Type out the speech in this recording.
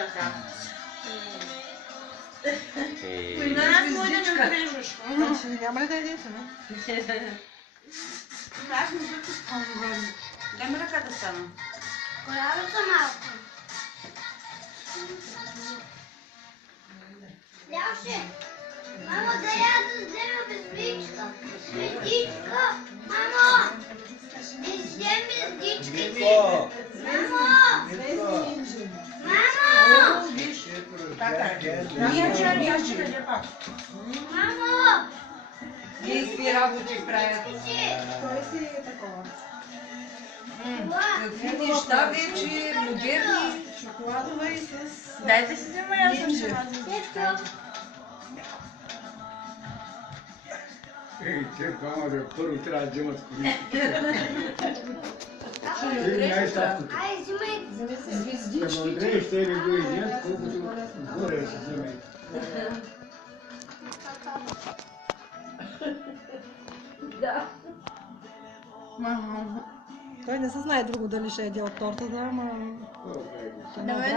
Така. При нас може да нарежеш. Значи няма ли да ядете, не? Аз не съм дай ми ръка да стана. Голямо са малко. Ляше, мамо, да я да взема безвичка. Безвичка, мамо! Не взем безвичките. Мамо! Мамо! Мамо! Какви работи правят? Той си е такова. Това. Какви неща вече, модерни, шоколадова и с... Дайте си взема, аз съм ще Те двама първо трябва да вземат коли. Най-сладкото. Ай, взимай. Ама Андрей ще ли го изяд, колкото горе да се вземе. Да. Той не се знае друго дали ще яде от тортата, ама... Добре.